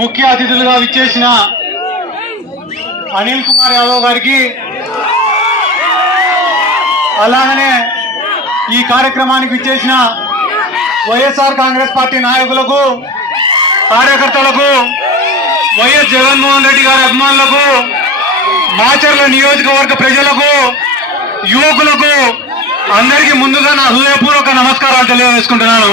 ముఖ్య అతిథులుగా విచ్చేసిన అనిల్ కుమార్ యాదవ్ గారికి అలాగనే ఈ కార్యక్రమానికి విచ్చేసిన వైఎస్ఆర్ కాంగ్రెస్ పార్టీ నాయకులకు కార్యకర్తలకు వైఎస్ జగన్మోహన్ రెడ్డి గారి అభిమానులకు మాచర్ల నియోజకవర్గ ప్రజలకు యువకులకు అందరికీ ముందుగా నా హృదయపూర్వక నమస్కారాలు తెలియజేసుకుంటున్నాను.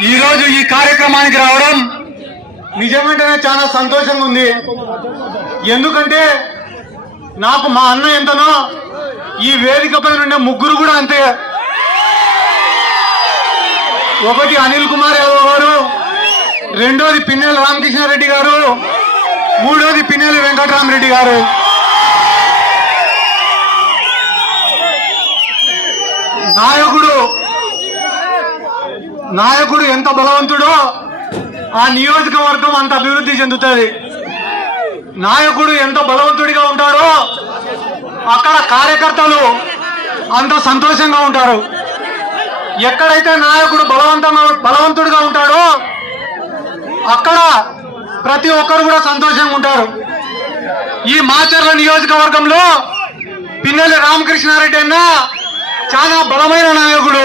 ఈరోజు ఈ కార్యక్రమానికి రావడం నిజమంటేనే చాలా సంతోషంగా ఉంది. ఎందుకంటే నాకు మా అన్న ఎంతనో ఈ వేదిక పైన ఉండే ముగ్గురు కూడా అంతే. ఒకటి అనిల్ కుమార్ యాదవ్ గారు రెండోది పిన్నెల రామకృష్ణారెడ్డి గారు మూడోది పిన్నెల వెంకటరామరెడ్డి గారు. నాయకుడు నాయకుడు ఎంత బలవంతుడో ఆ నియోజకవర్గం అంత అభివృద్ధి చెందుతుంది. నాయకుడు ఎంత బలవంతుడిగా ఉంటాడో అక్కడ కార్యకర్తలు అంత సంతోషంగా ఉంటారు. ఎక్కడైతే నాయకుడు బలవంతంగా బలవంతుడిగా ఉంటాడో అక్కడ ప్రతి ఒక్కరు కూడా సంతోషంగా ఉంటారు. ఈ మాచర్ల నియోజకవర్గంలో పిన్నెల్లి రామకృష్ణారెడ్డి అన్న చాలా బలమైన నాయకుడు.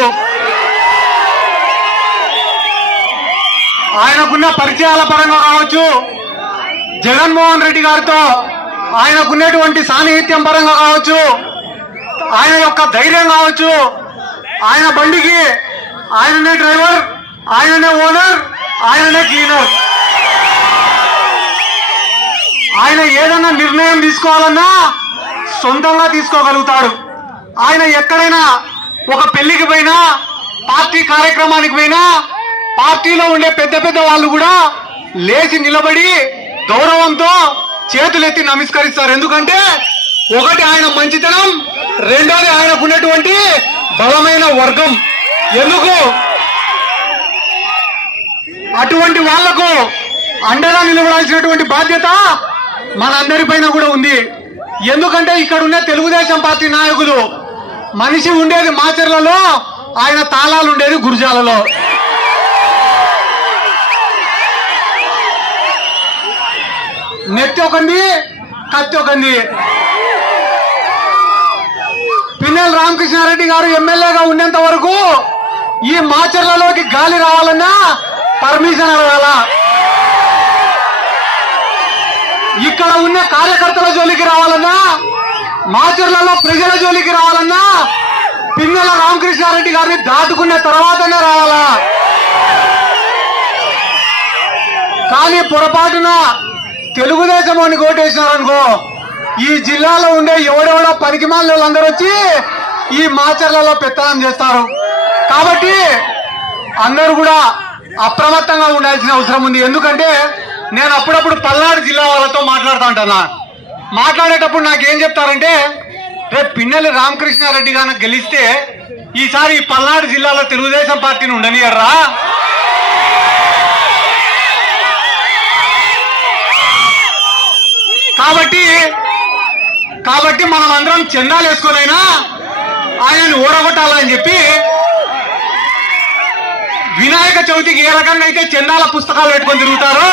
ఆయనకున్న పరిచయాల పరంగా కావచ్చు జగన్మోహన్ రెడ్డి గారితో ఆయనకున్నటువంటి సాన్నిహిత్యం పరంగా కావచ్చు ఆయన యొక్క ధైర్యం కావచ్చు ఆయన బండికి ఆయననే డ్రైవర్ ఆయననే ఓనర్ ఆయననే క్లీనర్. ఆయన ఏదైనా నిర్ణయం తీసుకోవాలన్నా సొంతంగా తీసుకోగలుగుతాడు. ఆయన ఎక్కడైనా ఒక పెళ్ళికి పోయినా పార్టీ కార్యక్రమానికి పోయినా పార్టీలో ఉండే పెద్ద పెద్ద వాళ్ళు కూడా లేచి నిలబడి గౌరవంతో చేతులెత్తి నమస్కరిస్తారు. ఎందుకంటే ఒకటి ఆయన మంచితనం రెండోది ఆయనకు ఉన్నటువంటి బలమైన వర్గం. ఎందుకు? అటువంటి వాళ్ళకు అండగా నిలబడాల్సినటువంటి బాధ్యత మనందరిపైన కూడా ఉంది. ఎందుకంటే ఇక్కడ ఉన్న తెలుగుదేశం పార్టీ నాయకులు మనిషి ఉండేది మాచర్లలో ఆయన తాళాలు ఉండేది గురుజాలలో. నెత్తి ఒకంది కత్తి ఒకంది పిన్నెల రామకృష్ణారెడ్డి గారు ఎమ్మెల్యేగా ఉండేంత వరకు ఈ మాచర్లలోకి గాలి రావాలన్నా పర్మిషన్ అడగాల. ఇక్కడ ఉన్న కార్యకర్తల జోలికి రావాలన్నా మాచర్లలో ప్రజల జోలికి రావాలన్నా పిన్నెల రామకృష్ణారెడ్డి గారిని దాటుకున్న తర్వాతనే రావాలా. కానీ పొరపాటున తెలుగుదేశం అని కోటేసినారనుకో ఈ జిల్లాలో ఉండే ఎవడెవడో పనికిమాల వాళ్ళందరూ వచ్చి ఈ మాచర్లలో పెత్తనం చేస్తారు. కాబట్టి అందరూ కూడా అప్రమత్తంగా ఉండాల్సిన అవసరం ఉంది. ఎందుకంటే నేను అప్పుడప్పుడు పల్నాడు జిల్లా వాళ్ళతో మాట్లాడుతూ ఉంటాను? మాట్లాడేటప్పుడు నాకేం చెప్తారంటే రేపు పిన్నెల్లి రామకృష్ణారెడ్డి గారిని గెలిస్తే ఈసారి ఈ పల్నాడు జిల్లాలో తెలుగుదేశం పార్టీని ఉండనియర్రా కాబట్టి కాబట్టి మనం అందరం చందాలు వేసుకొనైనా ఆయనను ఊరగొట్టాలని చెప్పి వినాయక చవితికి ఏ రకంగా అయితే చందాల పుస్తకాలు పెట్టుకొని తిరుగుతారో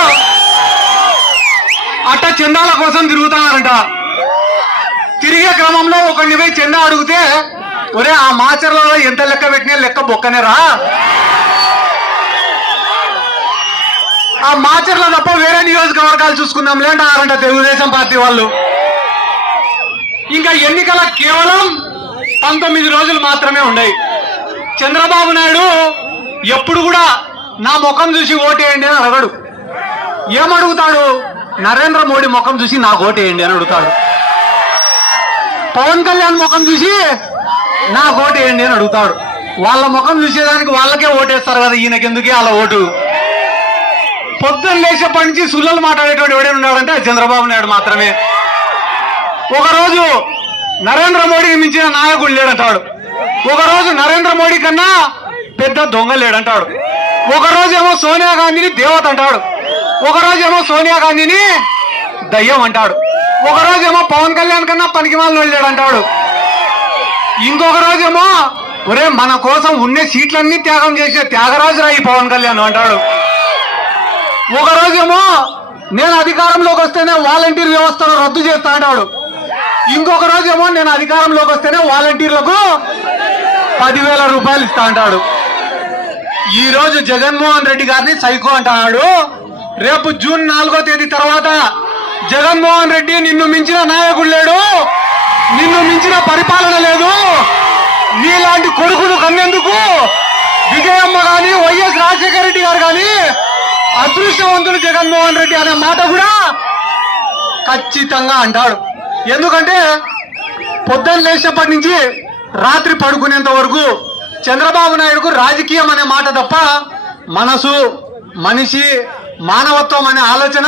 అట్ట చందాల కోసం తిరుగుతున్నారంట. తిరిగే క్రమంలో ఒకరిని పోయి చందా అడిగితే ఒరే ఆ మాచర్లలో ఎంత లెక్క పెట్టినా లెక్క బొక్కనేరా ఆ మాచర్ల తప్ప వేరే నియోజకవర్గాలు చూసుకుందాం లేంటారంట తెలుగుదేశం పార్టీ వాళ్ళు. ఇంకా ఎన్నికల కేవలం పంతొమ్మిది రోజులు మాత్రమే ఉన్నాయి చంద్రబాబు నాయుడు ఎప్పుడు కూడా నా ముఖం చూసి ఓటేయండి అని అడగడు. ఏమడుగుతాడు? నరేంద్ర మోడీ ముఖం చూసి నాకు ఓటేయండి అని అడుగుతాడు. పవన్ కళ్యాణ్ ముఖం చూసి నాకు ఓటేయండి అని అడుగుతాడు. వాళ్ళ ముఖం చూసేదానికి వాళ్ళకే ఓటేస్తారు కదా ఈయనకెందుకే అలా ఓటు? పొద్దున్న లేచేప్పటి నుంచి సుల్లలు మాట్లాడేటువంటి ఎవడైనా ఉన్నాడంటే చంద్రబాబు నాయుడు మాత్రమే. ఒకరోజు నరేంద్ర మోడీకి మించిన నాయకుడు లేడంటాడు. ఒకరోజు నరేంద్ర మోడీ కన్నా పెద్ద దొంగ లేడంటాడు. ఒకరోజు ఏమో సోనియా గాంధీని దేవత అంటాడు. ఒకరోజు ఏమో సోనియా గాంధీని దయ్యం అంటాడు. ఒకరోజు ఏమో పవన్ కళ్యాణ్ కన్నా పనికిమాలను లేడంటాడు. ఇంకొక రోజేమో ఒరే మన కోసం ఉండే సీట్లన్నీ త్యాగం చేసే త్యాగరాజురా ఈ పవన్ కళ్యాణ్ అంటాడు. ఒక రోజేమో నేను అధికారంలోకి వస్తేనే వాలంటీర్ వ్యవస్థను రద్దు చేస్తా అంటాడు. ఇంకొక రోజేమో నేను అధికారంలోకి వస్తేనే వాలంటీర్లకు పదివేల రూపాయలు ఇస్తా అంటాడు. ఈ రోజు జగన్మోహన్ రెడ్డి గారిని సైకో అంటాడు రేపు జూన్ నాలుగో తేదీ తర్వాత జగన్మోహన్ రెడ్డి నిన్ను మించిన నాయకుడు లేడు నిన్ను మించిన పరిపాలన లేదు నీలాంటి కొడుకును కన్నెందుకు? విజయమ్మ గాని వైఎస్ రాజశేఖర రెడ్డి గారు గాని అదృష్టవంతుడు జగన్మోహన్ రెడ్డి అనే మాట కూడా ఖచ్చితంగా అంటాడు. ఎందుకంటే పొద్దున్న లేచినప్పటి నుంచి రాత్రి పడుకునేంత వరకు చంద్రబాబు నాయుడుకు రాజకీయం అనే మాట తప్ప మనసు మనిషి మానవత్వం అనే ఆలోచన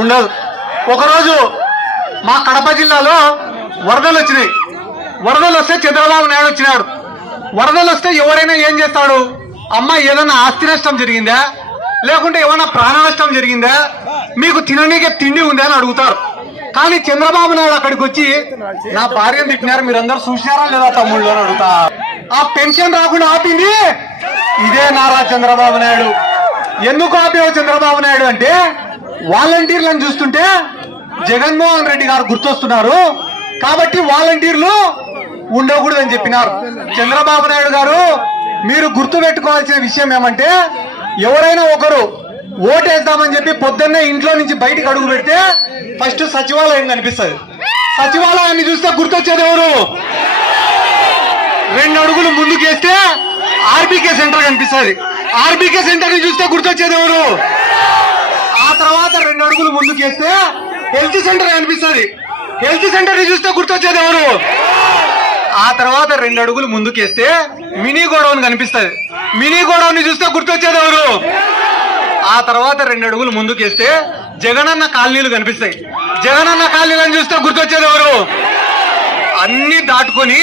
ఉండదు. ఒకరోజు మా కడప జిల్లాలో వరదలు వచ్చినాయి. వరదలు వస్తే చంద్రబాబు నాయుడు వచ్చినాడు. వరదలు వస్తే ఎవరైనా ఏం చేస్తాడు? అమ్మ ఏదైనా ఆస్తి నష్టం జరిగిందా? లేకుంటే ఏమైనా ప్రాణ నష్టం జరిగిందా? మీకు తిననీకే తిండి ఉందా అని అడుగుతారు. కానీ చంద్రబాబు నాయుడు అక్కడికి వచ్చి నా భార్యను తిట్టినారు మీరందరూ చూసినారా లేదా తమ్ముళ్ళు? అని అడుగుతా. ఆ పెన్షన్ రాకుండా ఆపింది. ఇదే నారా చంద్రబాబు నాయుడు. ఎందుకు ఆపేవు చంద్రబాబు నాయుడు అంటే వాలంటీర్లను చూస్తుంటే జగన్మోహన్ రెడ్డి గారు గుర్తొస్తున్నారు. కాబట్టి వాలంటీర్లు ఉండకూడదని చెప్పినారు. చంద్రబాబు నాయుడు గారు మీరు గుర్తు పెట్టుకోవాల్సిన విషయం ఏమంటే ఎవరైనా ఒకరు ఓటేద్దామని చెప్పి పొద్దున్నే ఇంట్లో నుంచి బయటికి అడుగు పెడితే ఫస్ట్ సచివాలయం కనిపిస్తుంది. సచివాలయాన్ని చూస్తే గుర్తొచ్చేది ఎవరు? రెండు అడుగులు ముందుకేస్తే ఆర్బీకే సెంటర్ కనిపిస్తుంది. ఆర్బీకే సెంటర్ని చూస్తే గుర్తొచ్చేది ఎవరు? ఆ తర్వాత రెండు అడుగులు ముందుకేస్తే హెల్త్ సెంటర్ కనిపిస్తుంది. హెల్త్ సెంటర్ని చూస్తే గుర్తొచ్చేది ఎవరు? ఆ తర్వాత రెండు అడుగులు ముందుకేస్తే మినీ గోడౌన్ కనిపిస్తుంది. మినీ గోడౌన్ని చూస్తే గుర్తొచ్చేది ఎవరు? ఆ తర్వాత రెండు అడుగులు ముందుకేస్తే జగనన్న కాలనీలు కనిపిస్తాయి. జగనన్న కాలనీలను చూస్తే గుర్తొచ్చేది ఎవరు? అన్ని దాటుకొని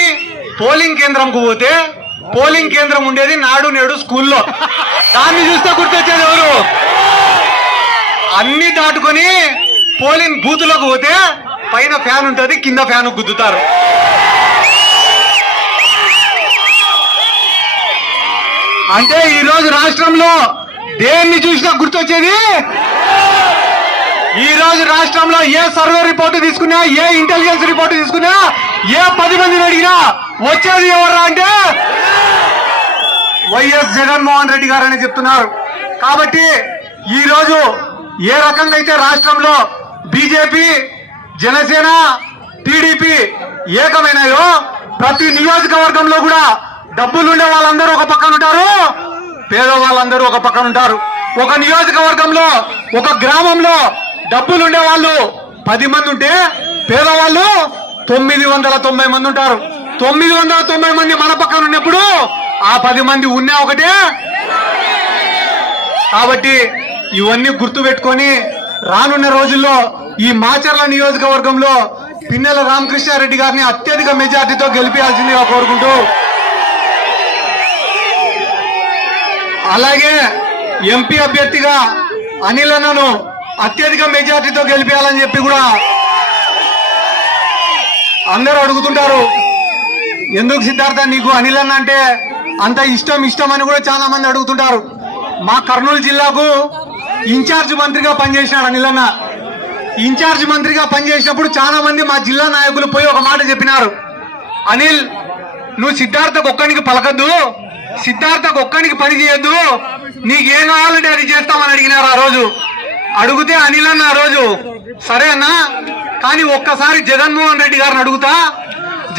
పోలింగ్ కేంద్రంకు పోతే పోలింగ్ కేంద్రం ఉండేది నాడు నేడు స్కూల్లో. దాన్ని చూస్తే గుర్తొచ్చేది ఎవరు? అన్ని దాటుకొని పోలింగ్ బూతులకు పోతే పైన ఫ్యాన్ ఉంటుంది కింద ఫ్యాన్ గుద్దుతారు. అంటే ఈ రోజు రాష్ట్రంలో దేన్ని చూసినా గుర్తొచ్చేది? ఈ రోజు రాష్ట్రంలో ఏ సర్వే రిపోర్ట్ తీసుకున్నా ఏ ఇంటెలిజెన్స్ రిపోర్ట్ తీసుకున్నా ఏ పది మందిని అడిగినా వచ్చేది ఎవరా అంటే వైఎస్ జగన్మోహన్ రెడ్డి గారు అని చెప్తున్నారు. కాబట్టి ఈ రోజు ఏ రకంగా అయితే రాష్ట్రంలో బీజేపీ జనసేన టీడీపీ ఏకమైనాయో ప్రతి నియోజకవర్గంలో కూడా డబ్బులు ఉండే వాళ్ళందరూ ఒక పక్కన ఉంటారు. పేదవాళ్ళందరూ ఒక పక్కన ఉంటారు. ఒక నియోజకవర్గంలో ఒక గ్రామంలో డబ్బులు ఉండే వాళ్ళు పది మంది ఉంటే పేదవాళ్ళు తొమ్మిది వందల తొంభై మంది ఉంటారు. తొమ్మిది వందల తొంభై మంది మన పక్కన ఉన్నప్పుడు ఆ పది మంది ఉన్నా ఒకటే. కాబట్టి ఇవన్నీ గుర్తు పెట్టుకొని రానున్న రోజుల్లో ఈ మాచర్ల నియోజకవర్గంలో పిన్నెల రామకృష్ణారెడ్డి గారిని అత్యధిక మెజార్టీతో గెలిపించాల్సిందిగా కోరుకుంటూ అలాగే ఎంపీ అభ్యర్థిగా అనిల్ అన్నను అత్యధిక మెజార్టీతో గెలిపించాలని చెప్పి కూడా అందరూ అడుగుతుంటారు. ఎందుకు సిద్ధార్థ నీకు అనిల్ అన్న అంటే అంత ఇష్టం ఇష్టం అని కూడా చాలా మంది అడుగుతుంటారు. మా కర్నూలు జిల్లాకు ఇన్ఛార్జ్ మంత్రిగా పనిచేసినాడు అనిల్ అన్న. ఇన్ఛార్జ్ మంత్రిగా పనిచేసినప్పుడు చాలా మంది మా జిల్లా నాయకులు పోయి ఒక మాట చెప్పినారు. అనిల్ నువ్వు సిద్ధార్థకు ఒక్కడికి పలకద్దు. సిద్ధార్థకు ఒక్కడికి పని చేయొద్దు. నీకేం కావాలంటే అది చేస్తామని అడిగినారు ఆ రోజు. అడిగితే అనిల్ అన్న ఆ రోజు సరే అన్నా కానీ ఒక్కసారి జగన్మోహన్ రెడ్డి గారిని అడుగుతా.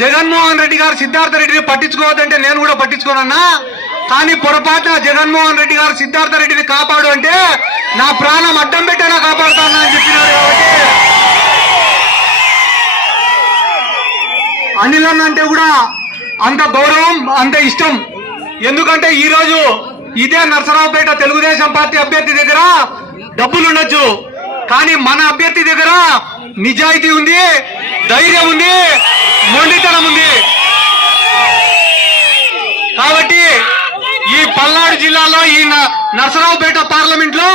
జగన్మోహన్ రెడ్డి గారు సిద్ధార్థ రెడ్డిని పట్టించుకోవద్దంటే నేను కూడా పట్టించుకోనన్నా. కానీ పొరపాటున జగన్మోహన్ రెడ్డి గారు సిద్ధార్థ రెడ్డిని కాపాడు అంటే నా ప్రాణం అడ్డం పెట్టైనా కాపాడుతాను అని చెప్పినారు కాబట్టి. అనిల్ అన్న అంటే కూడా అంత గౌరవం అంత ఇష్టం. ఎందుకంటే ఈ రోజు ఇదే నరసరావుపేట తెలుగుదేశం పార్టీ అభ్యర్థి దగ్గర డబ్బులు ఉండొచ్చు. కానీ మన అభ్యర్థి దగ్గర నిజాయితీ ఉంది ధైర్యం ఉంది మొండితనం ఉంది. కాబట్టి ఈ పల్నాడు జిల్లాలో ఈ నరసరావుపేట పార్లమెంట్లో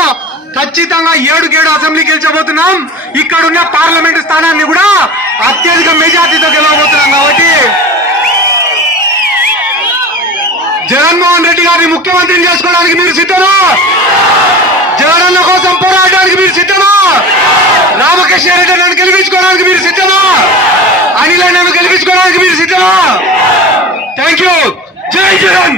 ఖచ్చితంగా ఏడుకేడు అసెంబ్లీ గెలిచబోతున్నాం. ఇక్కడ ఉన్న పార్లమెంట్ స్థానాన్ని కూడా అత్యధిక మెజార్టీతో గెలవబోతున్నాం. జగన్మోహన్ రెడ్డి గారిని ముఖ్యమంత్రిని చేసుకోవడానికి మీరు సిద్ధమా? జగనన్న కోసం పోరాడడానికి మీరు సిద్ధమా? రామకృష్ణ రెడ్డి నన్ను గెలిపించుకోవడానికి మీరు సిద్ధమా? అనిల నన్ను గెలిపించుకోవడానికి మీరు సిద్ధమా? థ్యాంక్ యూ జై జగన్!